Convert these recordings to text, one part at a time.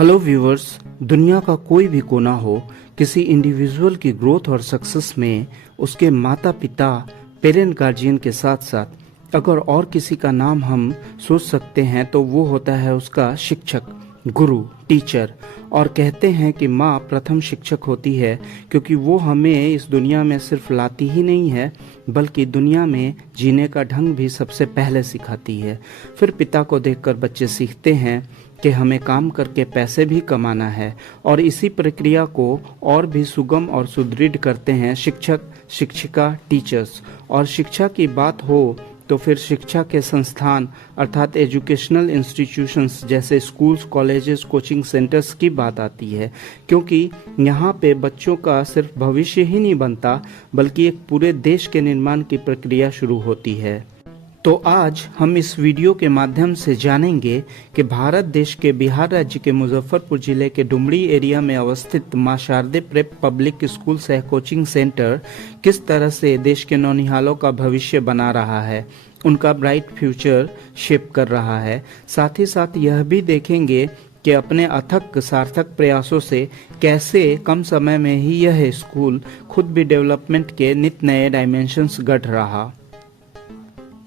Hello viewers, दुनिया का कोई भी कोना हो, किसी इंडिविजुअल की ग्रोथ और सक्सेस में उसके माता पिता पेरेंट गार्जियन के साथ साथ अगर और किसी का नाम हम सोच सकते हैं तो वो होता है उसका शिक्षक, गुरु, टीचर। और कहते हैं कि माँ प्रथम शिक्षक होती है क्योंकि वो हमें इस दुनिया में सिर्फ लाती ही नहीं है बल्कि दुनिया में जीने का ढंग भी सबसे पहले सिखाती है। फिर पिता को देखकर बच्चे सीखते हैं कि हमें काम करके पैसे भी कमाना है और इसी प्रक्रिया को और भी सुगम और सुदृढ़ करते हैं शिक्षक, शिक्षिका, टीचर्स। और शिक्षा की बात हो तो फिर शिक्षा के संस्थान अर्थात एजुकेशनल इंस्टीट्यूशंस जैसे स्कूल्स, कॉलेजेस, कोचिंग सेंटर्स की बात आती है, क्योंकि यहाँ पे बच्चों का सिर्फ भविष्य ही नहीं बनता बल्कि एक पूरे देश के निर्माण की प्रक्रिया शुरू होती है। तो आज हम इस वीडियो के माध्यम से जानेंगे कि भारत देश के बिहार राज्य के मुजफ्फरपुर जिले के डुमरी एरिया में अवस्थित मां शारदे प्रेप पब्लिक स्कूल सह कोचिंग सेंटर किस तरह से देश के नौनिहालों का भविष्य बना रहा है, उनका ब्राइट फ्यूचर शेप कर रहा है। साथ ही साथ यह भी देखेंगे कि अपने अथक सार्थक प्रयासों से कैसे कम समय में ही यह स्कूल खुद भी डेवलपमेंट के नित नए डायमेंशंस गढ़ रहा।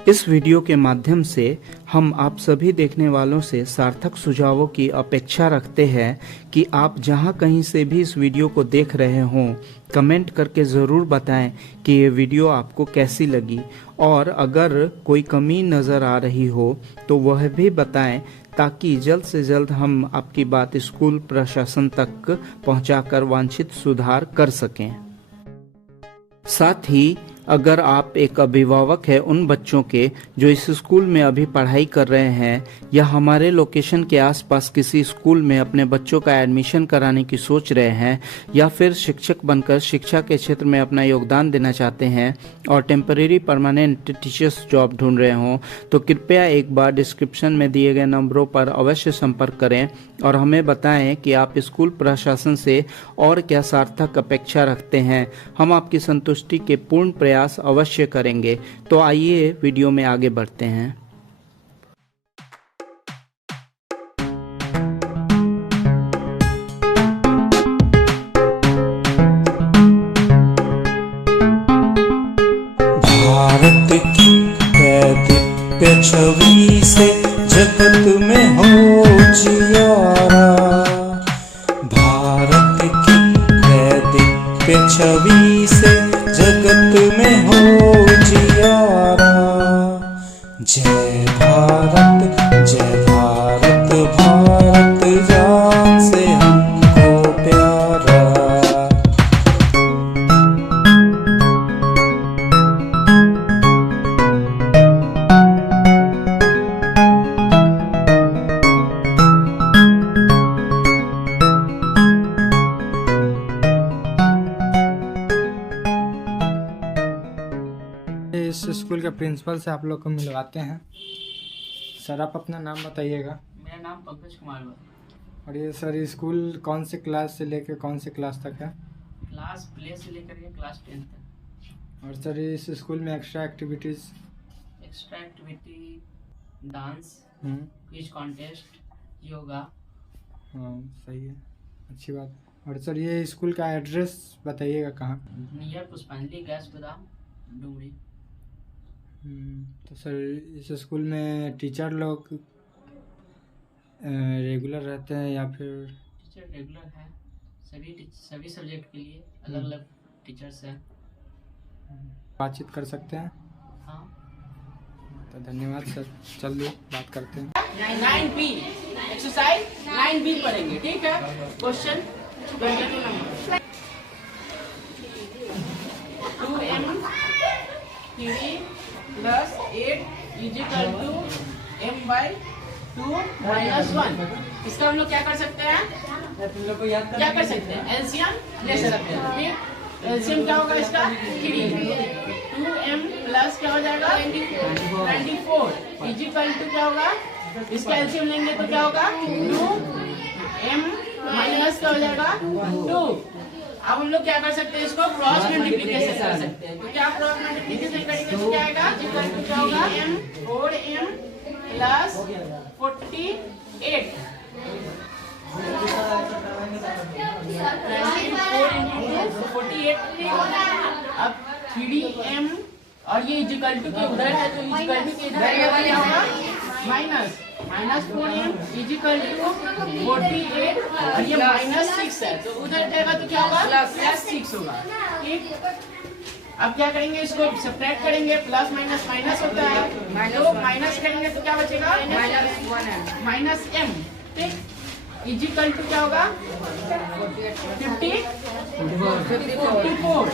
इस वीडियो के माध्यम से हम आप सभी देखने वालों से सार्थक सुझावों की अपेक्षा रखते हैं कि आप जहां कहीं से भी इस वीडियो को देख रहे हों, कमेंट करके ज़रूर बताएं कि ये वीडियो आपको कैसी लगी और अगर कोई कमी नज़र आ रही हो तो वह भी बताएं ताकि जल्द से जल्द हम आपकी बात स्कूल प्रशासन तक पहुंचाकर वांछित सुधार कर सकें। साथ ही अगर आप एक अभिभावक हैं उन बच्चों के जो इस स्कूल में अभी पढ़ाई कर रहे हैं या हमारे लोकेशन के आसपास किसी स्कूल में अपने बच्चों का एडमिशन कराने की सोच रहे हैं या फिर शिक्षक बनकर शिक्षा के क्षेत्र में अपना योगदान देना चाहते हैं और टेम्परेरी परमानेंट टीचर्स जॉब ढूंढ रहे हों, तो कृपया एक बार डिस्क्रिप्शन में दिए गए नंबरों पर अवश्य संपर्क करें और हमें बताएं कि आप स्कूल प्रशासन से और क्या सार्थक अपेक्षा रखते हैं। हम आपकी संतुष्टि के पूर्ण प्रयास अवश्य करेंगे। तो आइए वीडियो में आगे बढ़ते हैं। भारत की दिव्य छवि से जगत में हो जियारा, भारत की दिव्य छवि से जगत में हो जियारा। जय भारत, जय भारत, भारत जान से हमको प्यारा। इस स्कूल के प्रिंसिपल से आप लोग को मिलवाते हैं। सर, आप अपना नाम बताइएगा। मेरा नाम पंकज कुमार है। और ये सर स्कूल कौन से क्लास से लेकर कौन से क्लास तक है? क्लास प्ले से लेकर के क्लास 10 तक। और सर इस स्कूल में extra activity, dance, quiz contest, yoga. हाँ, सही है, अच्छी बात। और सर ये स्कूल का एड्रेस बताइएगा कहाँ? नियर पुष्पांजलि गैस गोदाम, डुमरी। तो सर इस स्कूल में टीचर लोग रेगुलर रहते हैं या फिर? टीचर रेगुलर है, सभी सब्जेक्ट के लिए अलग अलग टीचर्स हैं। बातचीत कर सकते हैं? हाँ। तो धन्यवाद सर, चलिए बात करते हैं। 9B एक्सरसाइज 9B पढ़ेंगे, ठीक है। Question 22 number 2m 3 + 8 = m/2 - 1। इसका हम लोग क्या कर सकते हैं? क्या कर सकते हैं? एलसीएम ले सकते हैं, ठीक। एलसीएम क्या होगा इसका? 3 2m प्लस क्या हो जाएगा? 24 = क्या होगा? इसका एलसीएम लेंगे तो क्या होगा? 2m माइनस क्या हो जाएगा? 2। अब हम लोग क्या कर सकते हैं? इसको क्रॉस मल्टीप्लिकेशन कर सकते हैं। तो क्या क्रॉस मल्टीप्लिकेशन करेंगे तो क्या आएगा? क्या होगा? 4m + 48 और ये इजिकल टू के उधर है, तो इजिकल टू के इधर क्या होगा माइनस -4m इजिकल टू 48 और ये -6 है, तो उधर जाएगा तो क्या होगा +6 होगा। ठीक, अब क्या करेंगे, इसको सब्ट्रैक्ट करेंगे, प्लस माइनस माइनस होता है, तो माइनस करेंगे तो क्या बचेगा -m। ठीक, इजिकल टू क्या होगा 54,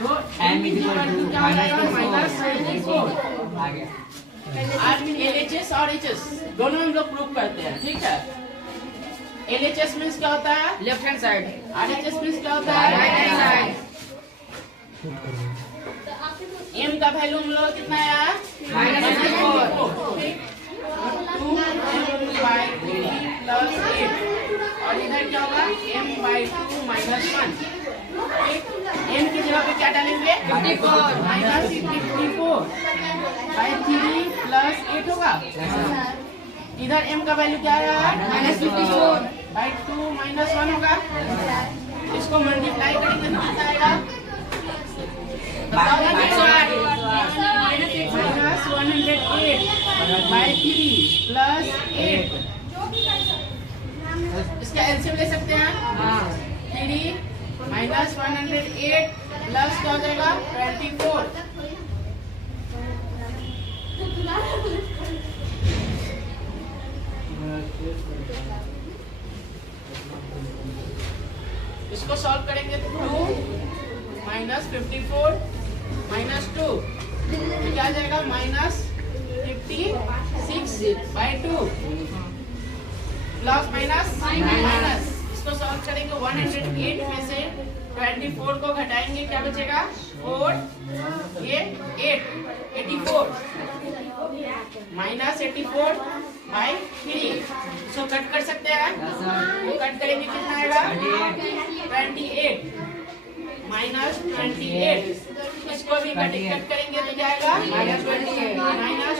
तो m इजिकल टू क्या हो जाएगा -54। आज LHS और HS दोनों हम लोग प्रूव करते हैं। ठीक है, LHS मीन्स क्या होता है left hand side, RHS means क्या होता है राइट हैंड साइड। m का वैल्यू हम लोग कितना आया -54, ठीक, 2m/3 + 8 और इधर क्या होगा m/2 - 1। ठीक, m की जगह पे क्या डालेंगे 54 -54/3 + 8 होगा। इधर m का वैल्यू क्या आया -54/2 - 1 होगा। इसको मल्टीप्लाई करेंगे तो कितना आएगा -108/3 + 8। इसका एलसीएम ले सकते हैं 3 -108 प्लस क्या हो जाएगा 24। इसको सॉल्व करेंगे तो 2 -54 -2 क्या आ जाएगा -56/2 प्लस माइनस। इसको सॉल्व करेंगे 108 में से 24 को घटाएंगे, क्या बचेगा 4 ये 8 84 -84/3। इसको कट कर सकते हैं, तो कट करेंगे कितना आएगा 28 -28। इसको भी कट करेंगे तो क्या आएगा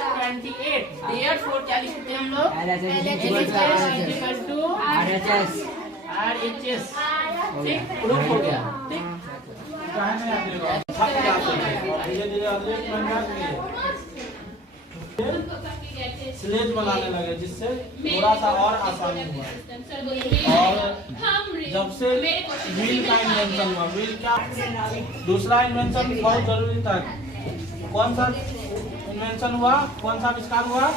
-28। देयरफॉर क्या लिखते हैं हम लोग RHS। ठीक, प्रूफ हो गया। ठीक, स्लेज बनाने लगे, जिससे थोड़ा सा और आसानी हुआ। और जब से व्हील का इन्वेंशन हुआ, व्हील क्या दूसरा इन्वेंशन बहुत जरूरी था। कौन सा इन्वेंशन हुआ, कौन सा आविष्कार हुआ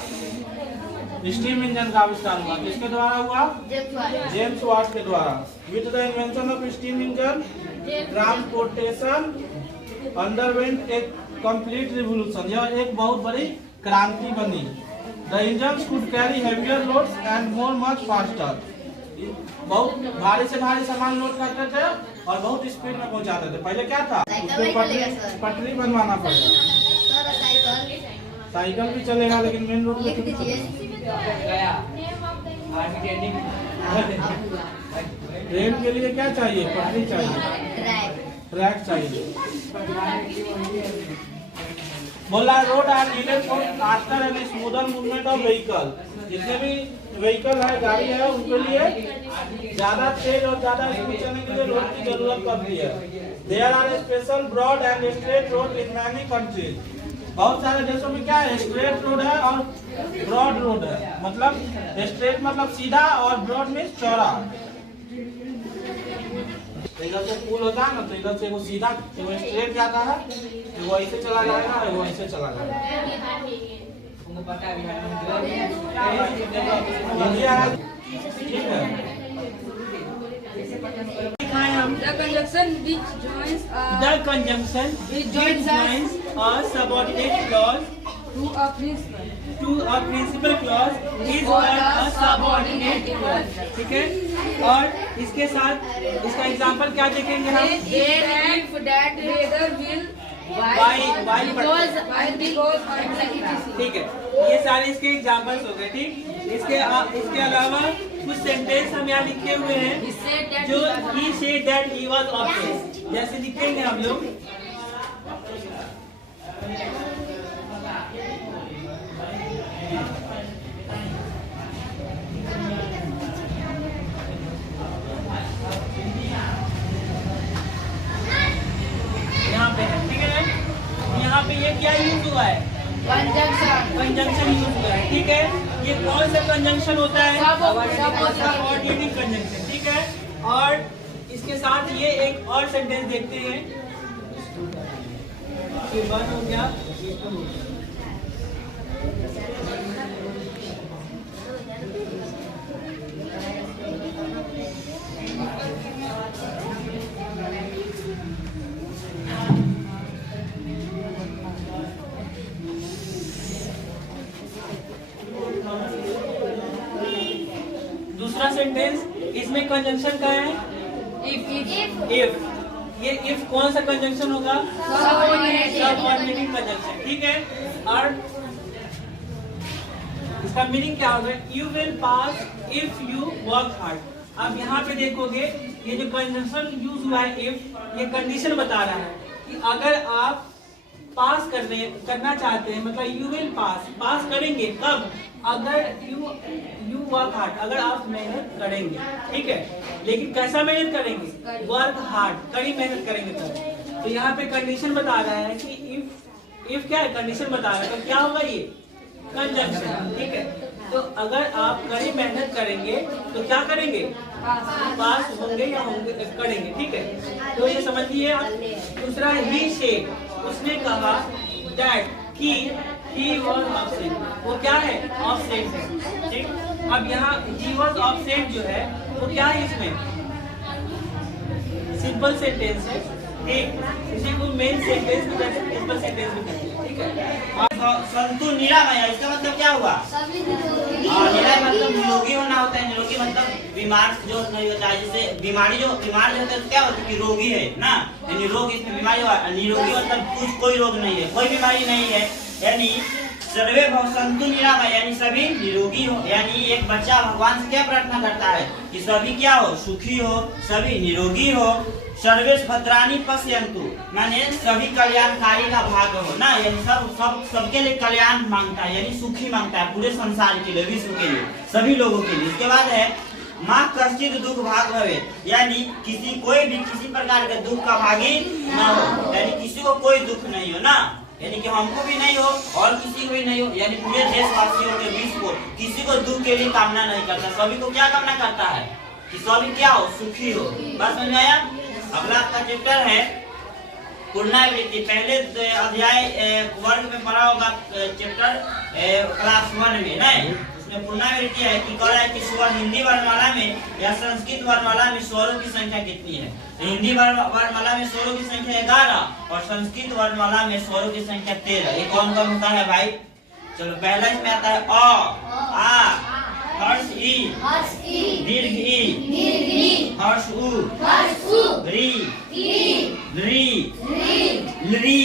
स्टीम इंजन का आविष्कार हुआ। किसके द्वारा हुआ जेम्स वाट के द्वारा। With the invention of steam engine transportation underwent A complete revolution. यह एक बहुत बड़ी क्रांति बनी। The engine could carry heavier loads and more much faster. बहुत भारी से भारी सामान लोड करते थे और बहुत स्पीड में पहुंचाते थे। पहले क्या था, उसको पटरी बनवाना पड़ेगा। साइकिल भी चलेगा, लेकिन मेन रोड पे ट्रेन के लिए क्या चाहिए, पटरी चाहिए, ट्रैक चाहिए। बोला road are needed for faster and smoother movement of vehicle. जितने भी व्हीकल है, गाड़ी है, उनके लिए ज्यादा तेज और ज्यादा स्पीड चलने के लिए रोड की जरूरत पड़ती है। There are special broad and straight road in many countries. बहुत सारे देशों में क्या है, स्ट्रेट रोड है और ब्रॉड रोड है। मतलब स्ट्रेट मतलब सीधा और ब्रॉड में चौड़ा। इधर से पुल होता है ना, तो इधर से वो सीधा वो स्ट्रेट जाता है, वो ऐसे चला जाएगा और वो ऐसे चला जाएगा। ठीक है, The conjunction which joins the conjunction which joins a subordinate clause to a principal clause is called a subordinate clause। ठीक है, और इसके साथ इसका एग्जांपल क्या देखेंगे हम, if that whether will because ठीक है। ये सारे इसके एग्जांपल्स हो गए। ठीक, इसके अलावा कुछ सेंटेंस हम यहाँ लिखे हुए हैं जो he said that he was obsessed। जैसे लिखेंगे हम लोग, यहाँ पे है। ठीक है, यहाँ पे क्या यूज हुआ है? Conjunction. कंजंक्शन यूज हुआ है, ठीक है। ये कौन सा कंजंक्शन होता है? सबऑर्डिनेटिंग कंजंक्शन, ठीक है। और इसके साथ ये एक और सेंटेंस देखते हैं। ये 1 हो गया, ये 2 हो गया। दूसरा सेंटेंस, इसमें कंजंक्शन क्या है? इफ। ये इफ कौन सा कंजंक्शन होगा? सबऑर्डिनेटिंग कंजंक्शन, ठीक है। और इसका मीनिंग क्या होगा? You will pass if you work hard. अब यहाँ पे देखोगे ये जो कंजंक्शन यूज हुआ है इफ, ये कंडीशन बता रहा है कि अगर आप पास करना चाहते हैं, मतलब यू विल पास करेंगे कब? अगर यू वर्क हार्ड, अगर आप मेहनत करेंगे, ठीक है। लेकिन कैसा मेहनत करेंगे? वर्क हार्ड, कड़ी मेहनत करेंगे तब। तो यहाँ पे कंडीशन बता रहा है कि इफ क्या है? कंडीशन बता रहा है, तो क्या होगा? ये कंजंक्शन, ठीक है। तो अगर आप कड़ी मेहनत करेंगे तो क्या करेंगे? पास होंगे या करेंगे, ठीक है। तो ये समझिए आप। दूसरा, ही सेड, उसने कहा, दैट कि ही वाज अपसेट, वो क्या है? अपसेट है, ठीक। अब यहाँ ही वाज अपसेट जो है वो क्या है? इसमें सिंपल सेंटेंस है, ठीक। इसी को मेन सेंटेंस भी कहते हैं, सिंपल सेंटेंस भी कहते हैं, ठीक है। संतु निरामय, इसका मतलब क्या हुआ? निरामय मतलब निरोगी होना होता है। निरोगी मतलब बीमार जो नहीं होता है। जैसे बीमार जो होता है तो क्या होता है कि रोगी है ना, निरोग इसमें बीमारी हुआ। निरोगी मतलब कोई रोग नहीं है, कोई बीमारी नहीं है। यानी सर्वे भव संतु निरामय, यानी सभी निरोगी हो। यानी एक बच्चा भगवान से क्या प्रार्थना करता है कि सभी क्या हो? सुखी हो, सभी निरोगी हो। सर्वेश भद्राणी पश्यन्तु, माने सभी कल्याणकारी का भाग हो ना, यानी सबके लिए कल्याण मांगता है, यानी सुखी मांगता है पूरे संसार के लिए, विश्व के लिए, सभी लोगों के लिए। इसके बाद है माँ कश्चित दुख भाग भवे, यानी कोई भी किसी प्रकार के दुख का भागी न हो, यानी किसी को कोई दुख नहीं हो ना, यानी कि हमको भी नहीं हो और किसी को भी नहीं हो, यानी पूरे देशवासियों के विश्व को किसी को दुख के लिए कामना नहीं करता, सभी को क्या कामना करता है कि सभी क्या हो? सुखी हो। बात समझ में आया? अगला आपका चैप्टर है पुनरावृत्ति। पहले अध्याय वर्ग में पढ़ा होगा चैप्टर क्लास 1 में, नहीं? उसमें पुनरावृत्ति है कि कह रहा है कि स्वर हिंदी वर्णमाला में या संस्कृत वर्णमाला में स्वरों की संख्या कितनी है। तो हिंदी वर्णमाला में स्वरों की संख्या 11 और संस्कृत वर्णमाला में स्वरों की संख्या 13। ये कौन कौन होता है भाई? चलो, पहला इसमें आता है अ, आ, हर्ष ई, दीर्घ ई, हर्ष उ, री, री, लरी,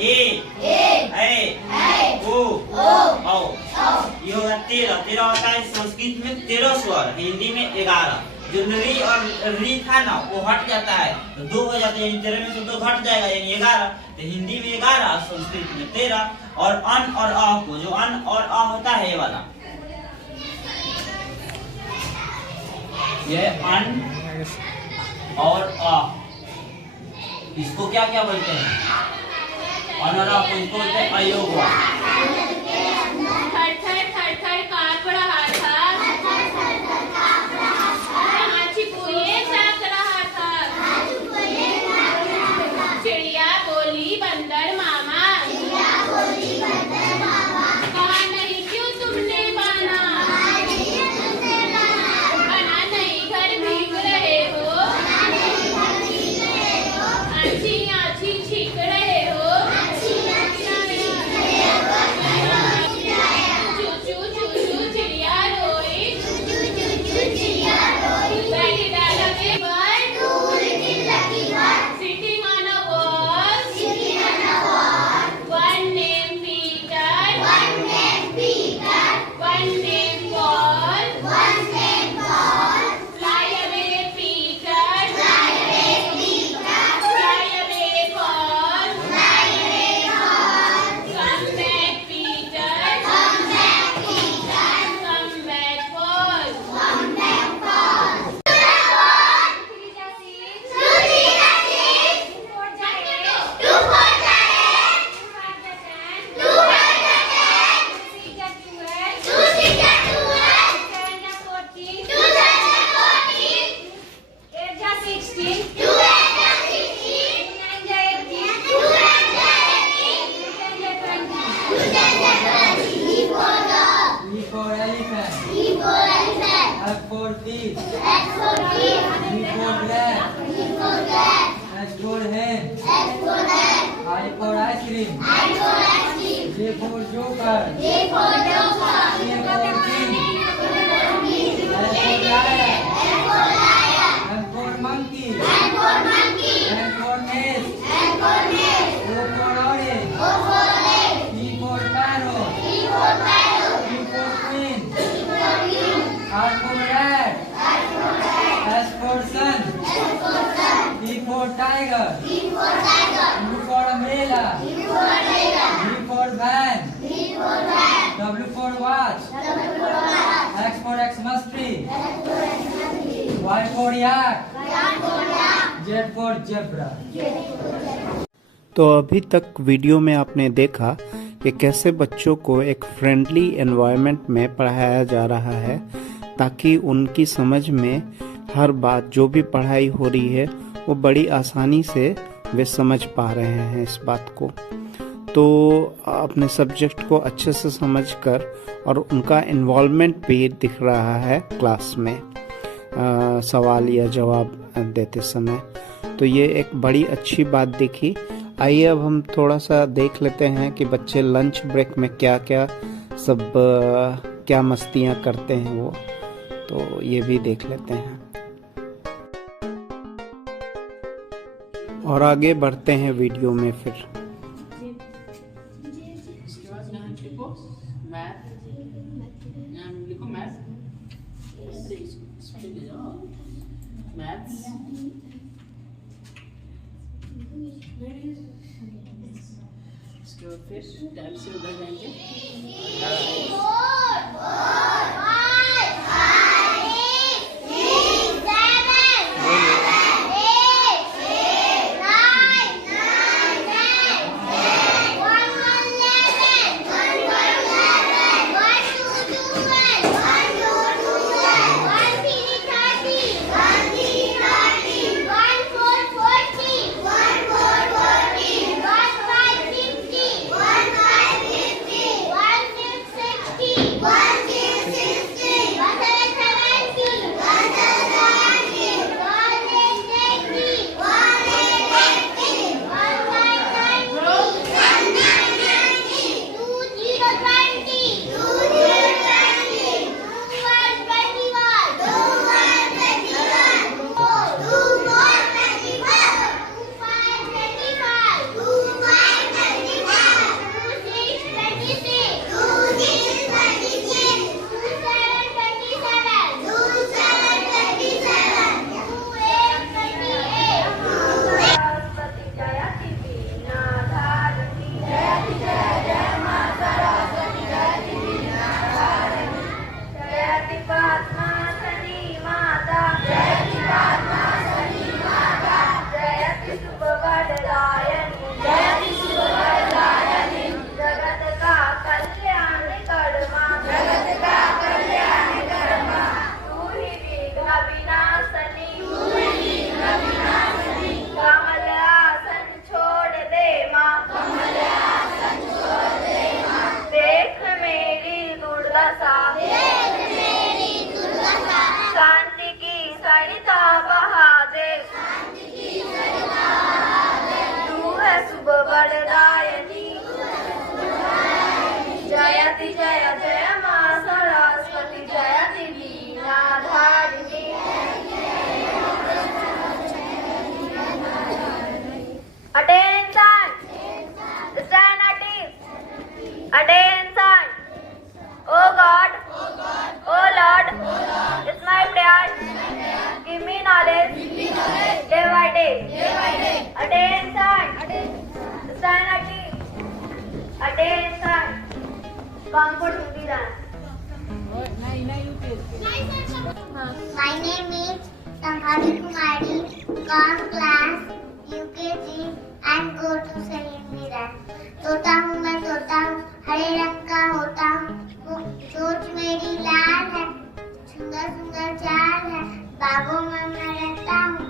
ए, ओ, औ। ये होगा 13 होता है संस्कृत में 13 स्वर, हिंदी में 11। जो री और री था ना वो हट जाता है तो 2 हो जाते हैं, 13 में से 2 घट जाएगा यानी 11। तो हिंदी में 11, संस्कृत में 13। और अन और अ को, जो अन और अ होता है ये वाला, ये अन और अ, इसको क्या क्या बोलते हैं? अन और अ को इसको बोलते हैं अयोग। चिड़िया बोली बंदर मामा, कहा नहीं क्यों तुमने माना, बना नहीं घर भीग रहे हो, अच्छी आछी छीक रहे हो, F for teeth. G for cat. H for hen. I for ice cream. J for joker. K for king. L for lion. M for monkey. N for nest. O for orange. P for parrot. Q for queen. R for rat. S for sun. T for tiger. U for umbrella. V for van. W for watch. X for Xmas tree. Y for yak. Z for zebra. तो अभी तक video में आपने देखा कि कैसे बच्चों को एक फ्रेंडली एनवायरनमेंट में पढ़ाया जा रहा है ताकि उनकी समझ में हर बात जो भी पढ़ाई हो रही है वो बड़ी आसानी से वे समझ पा रहे हैं इस बात को। तो अपने सब्जेक्ट को अच्छे से समझकर और उनका इन्वॉल्वमेंट भी दिख रहा है क्लास में सवाल या जवाब देते समय। तो ये एक बड़ी अच्छी बात दिखी। आइए अब हम थोड़ा सा देख लेते हैं कि बच्चे लंच ब्रेक में क्या क्या क्या मस्तियाँ करते हैं वो, तो ये भी देख लेते हैं और आगे बढ़ते हैं वीडियो में फिर। इसके बाद यहाँ लिखो मैथ, यहाँ लिखो मैथ, मैथ्स। इसके बाद फिर टाइम से उधर जाएंगे। शांति की सरिता बहा दे, तू है सुबह वरदायिनी। जयति जय जय माँ सरस्वती, जयति वीणा धारिणी। Attention! Stand at ease. Attention! Oh God, oh Lord, it's my prayer. Give me knowledge, day by day. Attention! Stand at ease. Attention! Come for duty dance. My name is Tanghali Kumari, come class UKG and go to Sahinni dance. तोता हूँ मैं तोता हूँ, हरे रंग का होता हूँ, चोंच मेरी लाल है, सुंदर सुंदर चाल है, बागों में मैं रहता हूँ,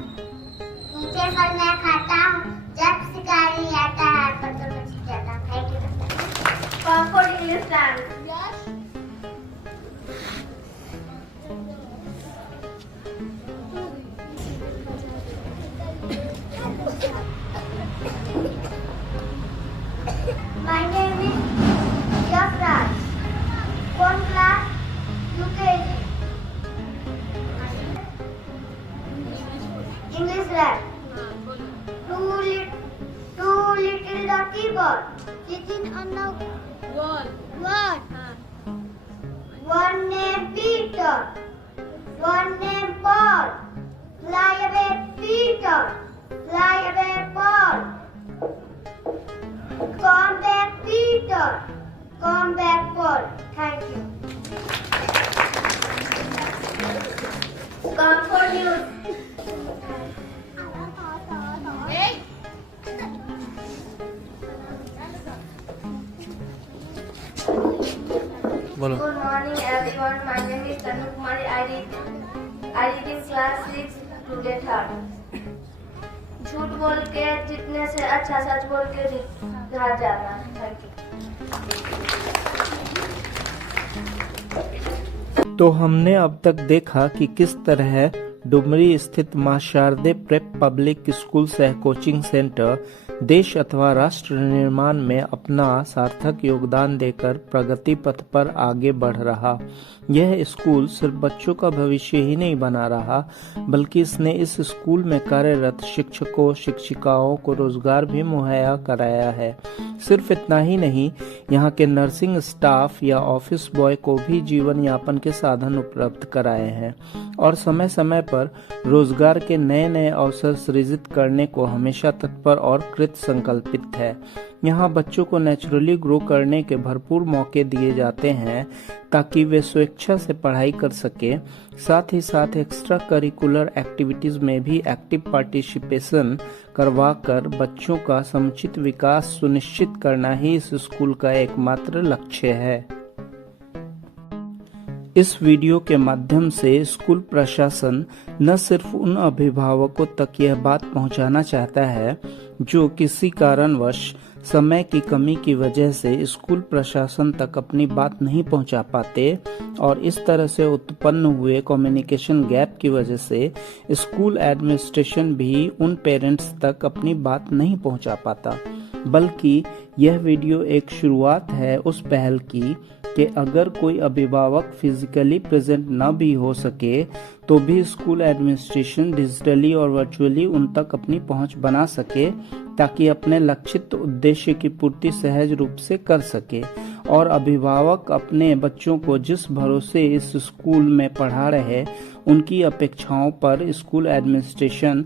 मीठे फल मैं खाता हूँ, जब शिकारी आता है पर तो मैं छिप जाता हूँ। Thank you. Come for English dance. rat. Two little dirty birds sitting on the wall. One named Peter, one named Paul. Fly away, Peter. Fly away, Paul. Come back, Peter. Come back, Paul. Thank you. Comfort News. बोलो। Good morning, everyone. My name is Tanu Kumari. I read in class 6 today 3rd. झूठ बोल के जीतने से अच्छा सच बोल के हार जाना। Thank you. तो हमने अब तक देखा कि किस तरह डुमरी स्थित मां शारदे प्रेप पब्लिक स्कूल सह कोचिंग सेंटर देश अथवा राष्ट्र निर्माण में अपना सार्थक योगदान देकर प्रगति पथ पर आगे बढ़ रहा। यह स्कूल सिर्फ बच्चों का भविष्य ही नहीं बना रहा, बल्कि इसने इस स्कूल में कार्यरत शिक्षकों शिक्षिकाओं को रोजगार भी मुहैया कराया है। सिर्फ इतना ही नहीं, यहाँ के नर्सिंग स्टाफ या ऑफिस बॉय को भी जीवन यापन के साधन उपलब्ध कराए हैं और समय समय पर रोजगार के नए नए अवसर सृजित करने को हमेशा तत्पर और कृत संकल्पित है। यहाँ बच्चों को नेचुरली ग्रो करने के भरपूर मौके दिए जाते हैं ताकि वे स्वेच्छा से पढ़ाई कर सके। साथ ही साथ एक्स्ट्रा करिकुलर एक्टिविटीज में भी एक्टिव पार्टिसिपेशन करवाकर बच्चों का समुचित विकास सुनिश्चित करना ही इस स्कूल का एकमात्र लक्ष्य है। इस वीडियो के माध्यम से स्कूल प्रशासन न सिर्फ उन अभिभावकों तक यह बात पहुंचाना चाहता है जो किसी कारणवश समय की कमी की वजह से स्कूल प्रशासन तक अपनी बात नहीं पहुंचा पाते और इस तरह से उत्पन्न हुए कम्युनिकेशन गैप की वजह से स्कूल एडमिनिस्ट्रेशन भी उन पेरेंट्स तक अपनी बात नहीं पहुंचा पाता, बल्कि यह वीडियो एक शुरुआत है उस पहल की कि अगर कोई अभिभावक फिजिकली प्रेजेंट न भी हो सके तो भी स्कूल एडमिनिस्ट्रेशन डिजिटली और वर्चुअली उन तक अपनी पहुंच बना सके ताकि अपने लक्षित उद्देश्य की पूर्ति सहज रूप से कर सके और अभिभावक अपने बच्चों को जिस भरोसे इस स्कूल में पढ़ा रहे उनकी अपेक्षाओं पर स्कूल एडमिनिस्ट्रेशन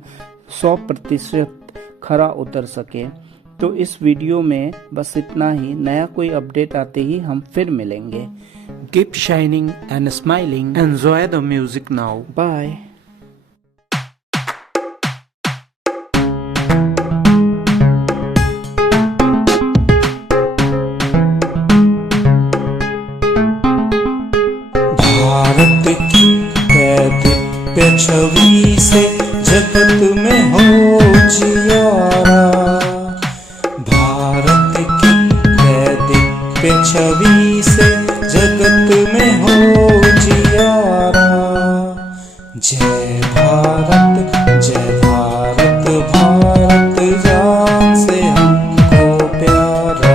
100% खरा उतर सके। तो इस वीडियो में बस इतना ही। नया कोई अपडेट आते ही हम फिर मिलेंगे। Keep shining and smiling, enjoy the music now, bye. Bharat की दिव्य छवि से जगत में हो जियारा, भारत की दिव्य छवि से जगत में हो जियारा। जय भारत भारत जान से हमको प्यारा।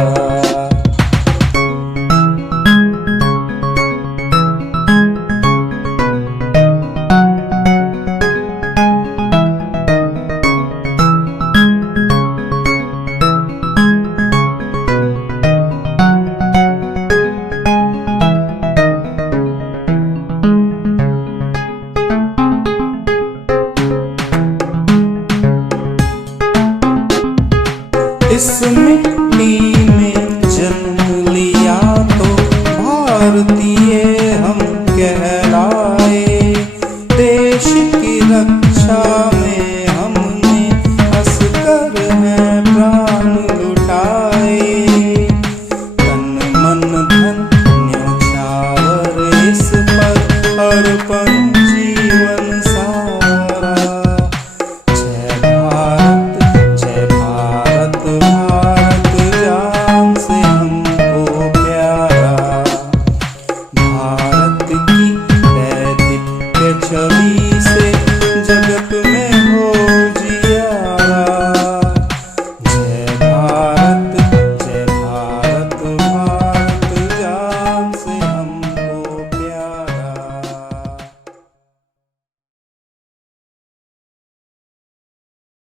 इस मिट्टी में जन्म लिया तो भारतीय हम कहलाए, देश की रक्षा